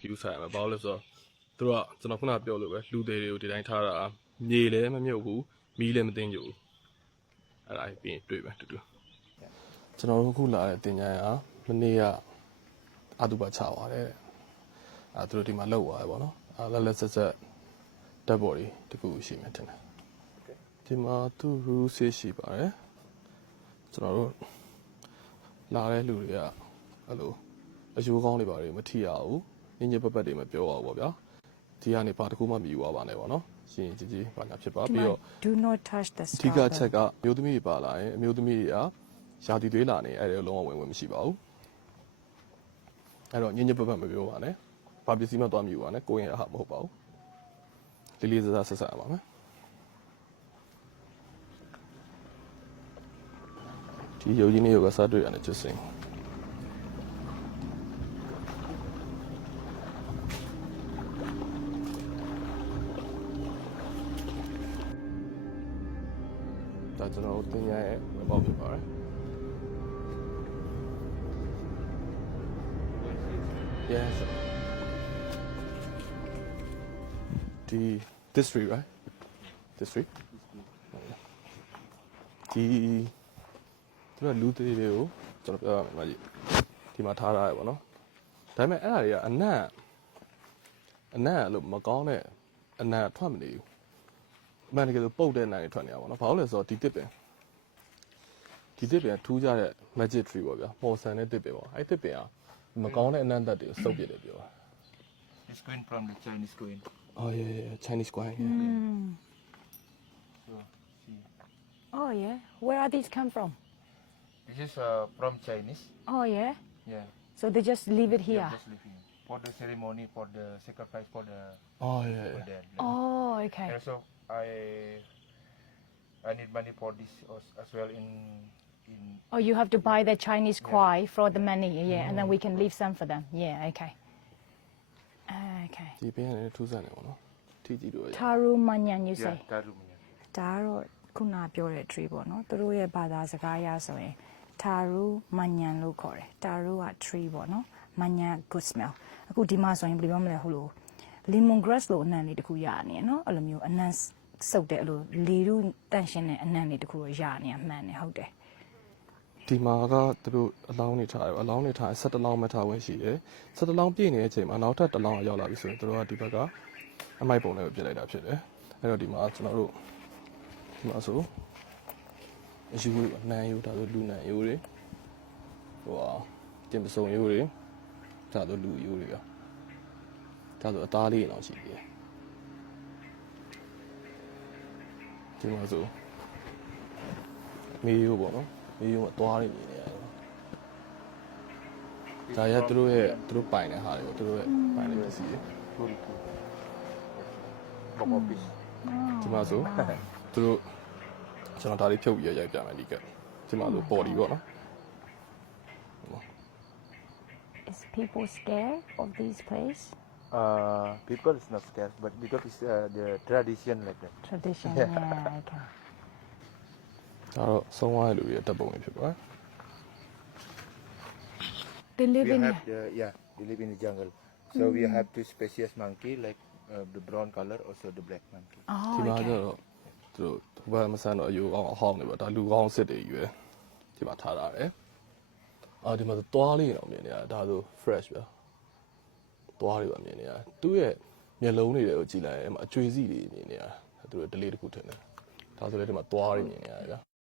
queue ဆိုင်မှာဘာလို့လဲဆိုတော့သူတို့ကကျွန်တော်ခုနပြောလို့ပဲလူသေးတွေကိုဒီတိုင်းထားတာမြေလည်းမမြုပ်ဘူးမီးလည်းမသိမ်းကြဘူးအဲ့ဒါပြီးတွေ့ပဲတူတူကျွန်တော်တို့ခုလာတဲ့တင်ကြရမနေ့ကအတူပါချသွားတယ်အဲသူတို့ဒီမှာလောက်သွားတယ်ပေါ့နော်လက်ဆက်တက်ဘော်တွေတကူရှိမှတင်တယ်ဒီမှာသူ rule ရှိပါတယ်ကျွန်တော်တို့လာတဲ့လူတွေကအဲ့လိုအယိုးကောင်းတွေပါတယ်မထိရဘူးညင်ညပတ်တွေမပြောရဘူးပေါ့ဗျာဒီကနေဘာတစ်ခုမှမယူရပါနဲ့ပေါ့နော်ရှင်ကြီးဘာညာဖြစ်ပါပြီးတော့ do not touch the အဓိကချက်ကမျိုးသမီးတွေပါလာရင်အမျိုးသမီးတွေကယာတီသွေးလာနေအဲ့ဒါလုံးဝဝင်မရှိပါဘူးအဲ့တော့ညင်ညပတ်မပြောပါနဲ့ဘာပစ္စည်းမှသွားမယူပါနဲ့ကိုရင်အဟာမဟုတ်ပါဘူးလေးလေးစားစားဆက်ဆက်ရပါမယ်ဒီရုပ်ကြီးနေရုပ်ကစားတွေ့ရတယ်ချစ်စင်ဒါကျွန်တော်တင်ရရဲ့ဘောက်ဖြစ်ပါတယ်Yes. This street, right? This street? ဒီတို့လူသေးတွေကိုကျွန်တော်ပြောရမယ်မကြီးဒီမှာထားထားရပါတော့ဒါပေမဲ့အဲ့ဒါတွေကအနံ့လို့မကောင်းတဲ့အနံ့ထွက်မနေဘူးအမှန်တကယ်ဆိုပုတ်တဲ့နိုင်ထွက်နေရပါတော့ဘာလို့လဲဆိုတော့ဒီတစ်ပင်ထူးကြတဲ့ magic tree ပေါ့ဗျာပေါ်ဆန်တဲ့တစ်ပင်ပေါ့အဲ့တစ်ပင်ကမကောင်းတဲ့အနံ့သက်တွေကိုစုပ်ပြတယ်ပြောတာ It's going from the Chinese coin. Oh yeah, Chinese coin. Yeah. So, see. Oh yeah, where are these come from? This is from Chinese. Oh yeah, Yeah. so they just leave it They here. just leave here. For the ceremony, for the sacrifice, for the Oh yeah. for Yeah. that. Oh okay. And also, I need money for this as well in. Oh, you have to buy the Chinese kwai for the money, yeah, and then we can leave some for them. Yeah, okay. Okay. ဒီပင်ကနေထူးဆန်းနေပါတော့ထိကြည့်လို့ရ Taru manyan you Yeah, say. Tarumnya. ဒါကတော့ခုနပြောတဲ့ tree ပေါ့နော်သူတို့ရဲ့ဘာသာစကားအရဆိုရင် Taru manyan လို့ခေါ်တယ် Taru က tree ပေါ့နော် Manyan good smell အခုဒီမှာဆိုရင်ဘယ်လိုပြောမလဲဟိုလို lemon grass လို့အနံ့လေးတစ်ခုရနေရနော်အဲ့လိုမျိုးအနံ့စုပ်တဲ့အဲ့လိုလေရုတန့်ရှင်းတဲ့အနံ့လေးတစ်ခုရနေရမှန်တယ်ဟုတ်တယ် ဒီမှာကသူတို့အလောင်းနေထားတယ်အလောင်းနေထား17လောင်းမှထားဝင်ရှိတယ်17လောင်းပြည့်နေတဲ့အချိန်မှာနောက်ထပ်1လောင်းရောက်လာပြီဆိုရင်သူတို့ကဒီဘက်ကအမိုက်ပုံလေးကိုပြစ်လိုက်တာဖြစ်တယ်အဲ့တော့ဒီမှာကျွန်တော်တို့ဒီမှာဆိုအယူတွေနှမ်းယူဒါဆိုလူနှမ်းယူတွေဟိုတင်ပစုံယူတွေဒါဆိုလူယူတွေကဒါဆိုအသားလေးအောင်ရှိတယ်ဒီမှာဆိုမေးယူပေါ့နော်မေးယူမှာသွားနေနေရတယ်ဒါရသူတို့ပိုင်တဲ့ဟာတွေပေါ့သူတို့ရဲ့ပိုင်တဲ့ပစ္စည်းတွေ Box office. ဒီမှာဆိုသူတို့ကျွန်တော်ဒါလေးဖြုတ်ပြီးရိုက်ပြမယ်ဒီကဒီမှာဆို body ပေါ့နော် Is people scared of this place People is not scared, but because it's the tradition like that. tradition yeah okay ဒါတော့ဆုံးသွားတဲ့လူတွေရဲ့တပ်ပုံတွေဖြစ်ပါတယ် they live We in have they live in the jungle. So we have two species monkey, like the brown color, also the black monkey. ဒီ oh မှာကျ okay တော့သူတို့ဘာမဆန်းတော့အယူအောင်အဟောင်းနေပါဒါလူကောင်းစစ်တွေယူတယ်ဒီမှာထားတာတယ်ဒီမှာဆိုသွားလေးတော့မြင်နေရဒါဆို fresh ပဲသွားတွေပါမြင်နေရသူ့ရဲ့မျက်လုံးတွေကိုကြည့်လိုက်ရင်အကျွေးစီတွေမြင်နေရသူတို့ delay တစ်ခုထင်တယ်ဒါဆိုလည်းဒီမှာသွားတွေမြင်နေရတယ်ဗျာ